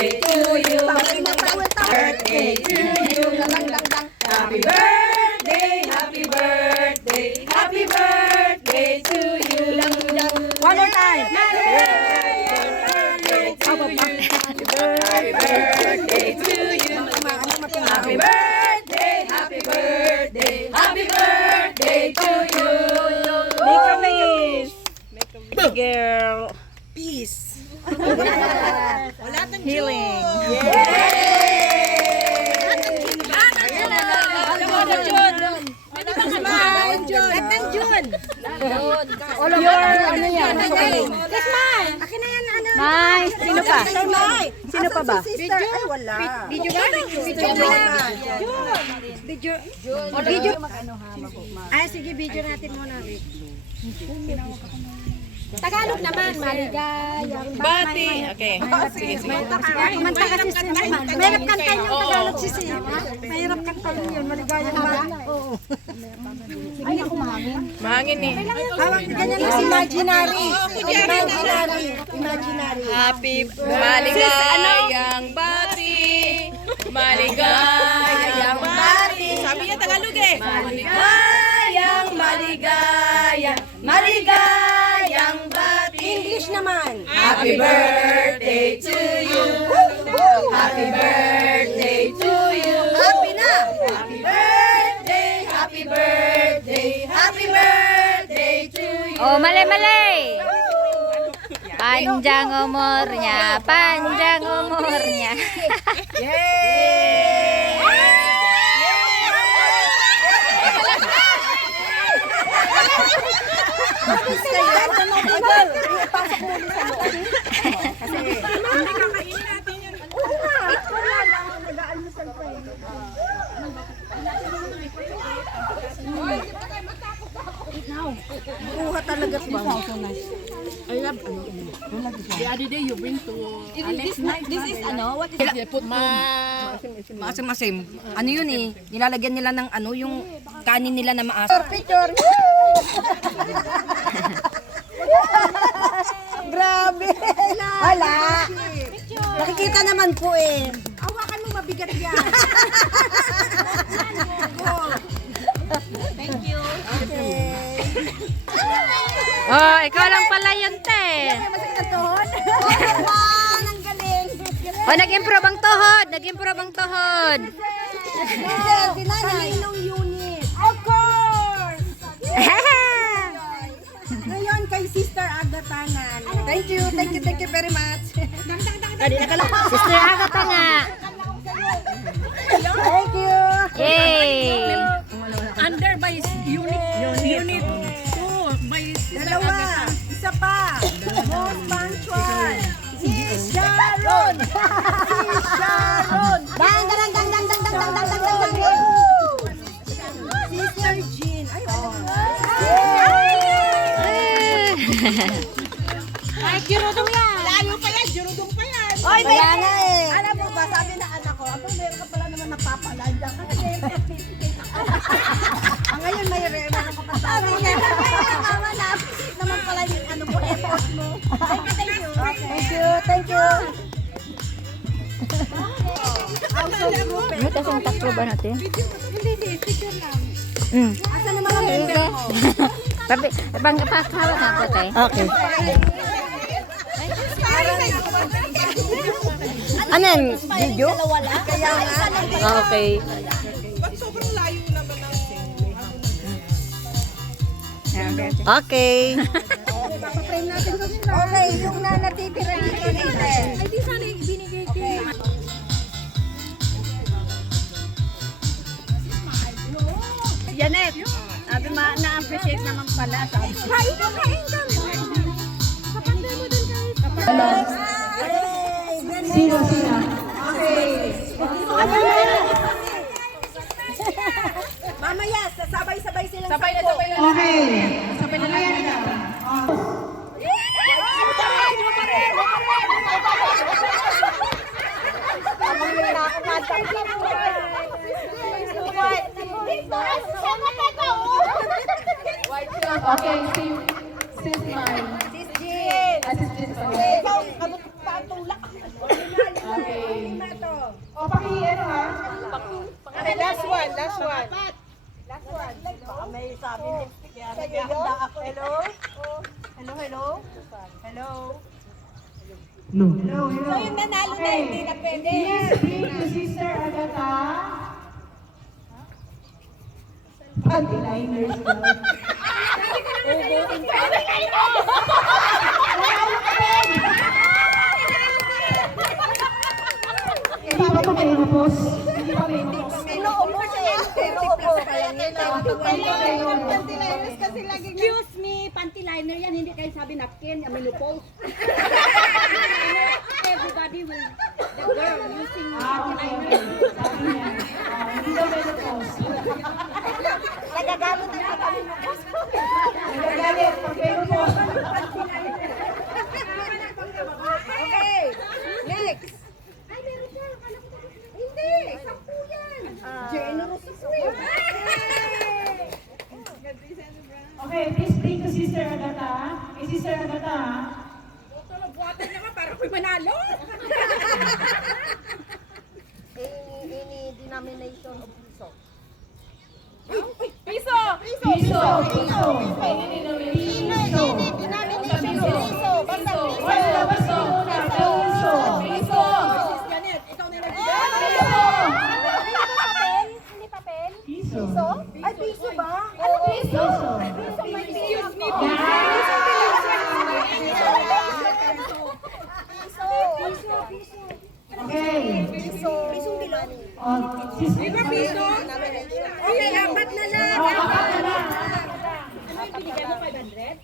birthday to you. Birthday to you. Happy birthday, happy birthday, happy birthday to you. One more time. Happy birthday to you. Happy birthday, happy birthday, happy birthday to you. Make a wish. Girl. Peace. Wala tang healing. All of your, ano yan? Akin na yan, ano? May, sino pa? Sino pa ba? Sister, ay wala. Video ba? Video. Video. Ay, sige, video natin muna, Rick. Tagalog naman, maligayang Bati. Okay. Sige, sige. kumanta ka si Sim. Mahirap kantahin yung Tagalog si Sim. Mahirap kantahin yun, maligayang Oo. Ay, ako mahangin. Mahangin eh. Hawak, ganyan na si Imaginary. Imaginary. Happy maligayang bati. Maligayang bati. Sabi niya Tagalog eh. Maligayang, maligayang, maligayang bati. English naman. Happy birthday to you. Happy birthday to you. Happy na. Happy birthday, happy birthday, happy birthday to you. Oh, mali. Panjang umurnya, panjang umurnya. Pasok muli sa loob. Kasi hindi ka kainin natin yun. Oo nga. Nag-aalmusal pa eh. Buha talaga ba? I love the other day you bring to This is ano? What is it? Put maasim-masim. Ano yun eh? Nilalagyan nila ng ano, yung kanin nila na maasim. Picture! Grabe! Wala! Nakikita naman po eh. Hawakan mo, mabigat yan. Thank you. Okay. Oh, ikaw lang pala yun, te. Masakit ang tuhod? Wow, ang galing. Oh, nag-improve ang tuhod. Nag-improve ang tuhod. Kaninong unit? Of course! Ngayon kay Sister Agatanan. Thank you very much. Sister Agatha nga. Thank you. Yay! under by unit 2 by Dalawa. Isa pa. Most punctual. Si Sharon. Si Sharon. Dang, dang, dang, dang, dang, dang, dang, dang, dang, dang, dang. Sister Jean. Ay, Ay, kirudong yan. layo pa yan. Jurudong pa yan. Oy, kaya nga eh. Alam mo ba, sabi na anak ko, ito meron ka pala naman napapalay dyan. Kasi ngayon may meron ka pa sa akin. Mama, na-appreciate naman pala yung ano mo, effort mo. Thank you. Ano kasing takbo ba natin? Hindi, picture lang. Asan naman ang member mo? Sabi, pangkapakawa na ako, te. Okay. Ano yan? Video? Kaya nga. Okay. Okay. Papaprame natin sa sila. Okay, yung na natitira dito natin. Ay, di sana yung binigay ko. Janet, sabi na-appreciate naman pala. Kain ka. Kapatid mo din kahit. Sino? Mamaya, sabay-sabay silang Sabay na. sabay na lang yan. Okay, sis mine. Sis Jean. Sis Jean. Okay. O, ano ha? Okay, last one. Last one. Baka may sabi lipstick. Kaya naghahanda ako. Hello? Hello? Hello? So yung nanalo na, hindi na pwede. Please bring to Sister Agatha. Panty-liners daw. Hindi ba ito may rupos? Hindi ba may rupos? Inuubos eh. Inuubos. Panty-liners kasi lagi nga. Excuse me, panty liner yan, hindi kayo sabi napkin, menopause. Everybody will, the girl using panty liner. Sabi niya. Hindi daw may rupos. Nagagalit na kami. Nagagalit. Pag may rupos. Okay, next. Ay, meron siya. Hindi, 10 yan. Generous ako eh. Okay, please bring to Sister Agatha. Kay Sister Agatha. Buwatan niya ka para ko'y manalo. Any denomination of piso. Piso! Piso! Piso! Basta muna. Piso! Piso! Janet, ikaw na lang. Hindi papel? Piso. Ay, piso ba? Ano piso? Excuse me, Okay. pisong bilog. Sister Piso? Okay, apat na lang. Apat na lang. Ano yung binigay mo, 500?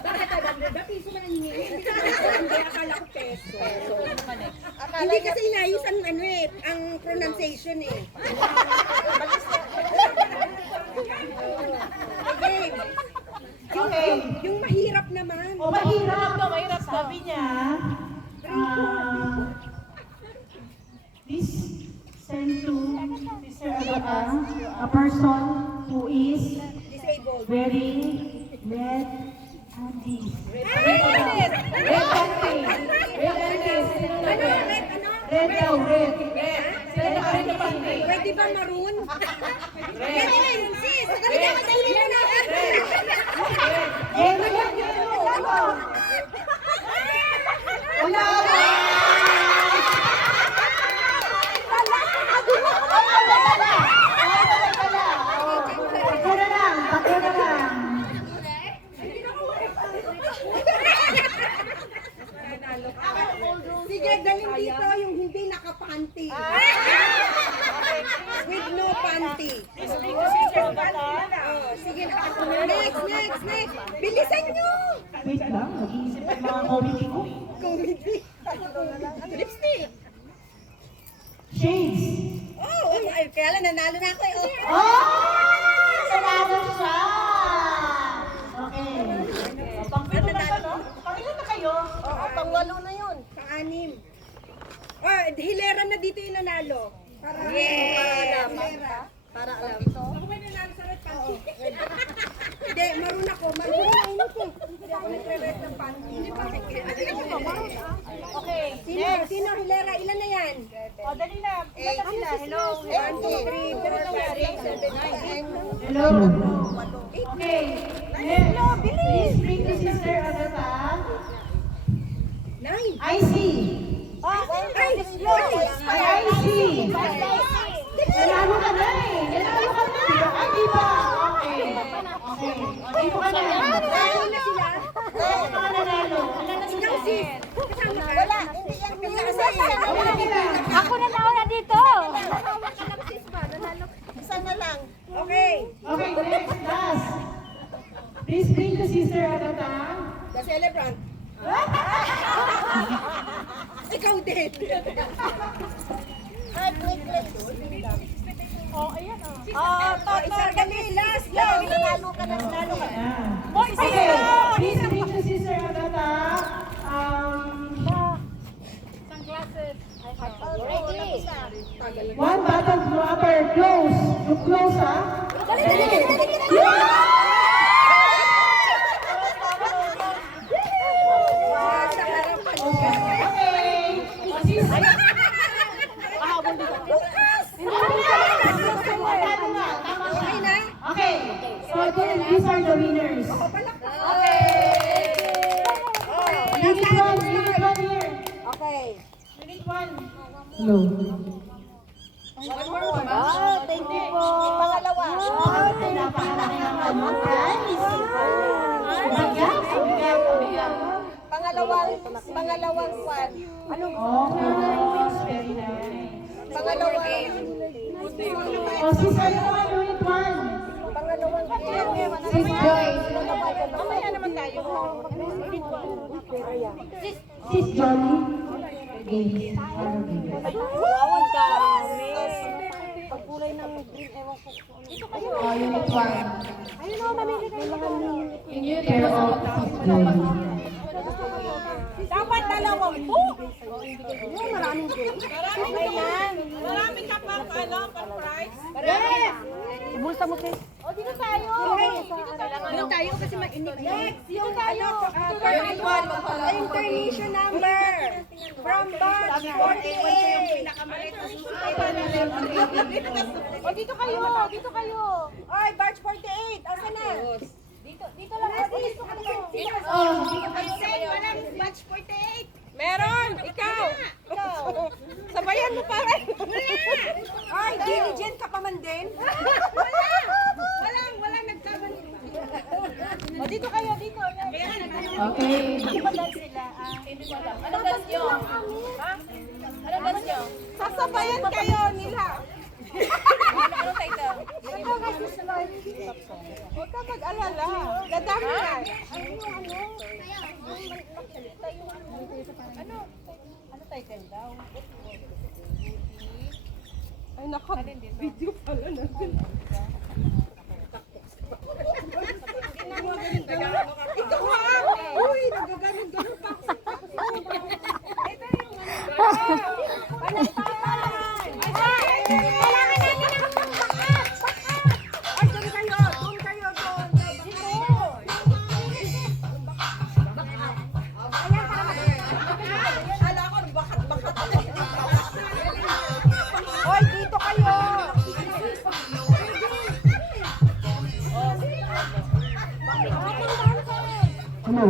Bakit 500? Ba, piso man ang hinihingi? Hindi, akala ko peso. Hindi kasi inayos ang ano eh, ang pronunciation eh. Okay. Okay. Yung mahirap naman. O mahirap. Sabi niya, this sent to Sister Agatha, a person who is Disabled. wearing red panties. Red panties. Ano? Red, ano? Red daw, red. Red na red na panties. Pwede ba maroon? Pwede na yun, sis. Sabi niya, madali mo na. Wala Tatlo na lang. Sige, galing dito yung hindi nakapanty. With no panty. Oh, sige, next. Bilisan nyo! Wait lang, nag-iisip ang mga comedy ko. Comedy. Lipstick. Shades. Oh, kaya lang nanalo na ako eh. Oh. Oh! Nanalo siya! Okay. Pang-pito na ba, no? Pang-ilan na kayo? Oo, pang-walo na yun. Pang-anim. Oh, hilera na dito yung nanalo. Para alam. Para alam. Ako may nanalo sa red panty. Hindi, maroon ako. Maroon na inok eh. Hindi ako nagre-red ng panty. Hindi pa. Okay. Sino hilera? Ilan na yan? O, dali na. Ilan na sila? Hello. 1, 2, 3, 4, 5, 6, 7, 8. Hello. Okay. Please bring to Sister Agatha. 9. IC. IC. Nanalo ka na eh. Nanalo ka na. Ay, di ba? Okay. Dito ka na. Nanalo na sila. Dito ka nanalo. Ikaw sis. Kasama ka? Wala. Hindi yan. Ako na nauna dito. Isa na lang. Okay. Okay, next, last. Please bring to Sister Agatha. The celebrant. Ikaw din. Isa dali. Last. Nanalo ka na. Okay, please bring to Sister Agatha. One bottle dropper, close. You close, ha? Sa harapan. Okay. Okay, these are the winners. Unit 1 here. Okay. Hello. Thank you po. Pangalawa. Pangalawang kwan. Anong Very nice. pangalawang Oh, sis, ano naman, unit 1? pangalawang Sis Joy. Mamaya naman tayo. Sis Johnny. Games. Wow, ang dami. Pagkulay ng green, ewan ko. Dito kayo. Oh, unit 1. Ayun o, mamili kayo. Care of Sis Joy. Dapat dalawang po. Maraming green. Marami ka pang pang price. Yes! Bulsa mo, Chris. O, dito tayo. Dito tayo kasi mainit. Next, yung tayo. Internation number. From batch 48. O, dito kayo. Dito kayo. Oy, batch 48. Asan na? Dito lang. Dito kayo. Walang batch 48. Meron! Ikaw! Sabayan mo pa rin! Ay, diligent ka pa man din? Walang nagkaman. O, dito kayo, dito. Okay. Ano dance nyo? Ha? Ano dance nyo? Sasabayan kayo nila. Ano title? Huwag ka mag-alala. Dadami yan. Ano title daw? Ay, naka-video pala natin. Ikaw ha! Uy, nagaganon-ganon pa ako. Ito yung kailangan natin ang bakat! Ay, doon kayo! Doon kayo! Dito! Ayan, ala ko, bakat-bakat. Hoy, dito kayo! Ano?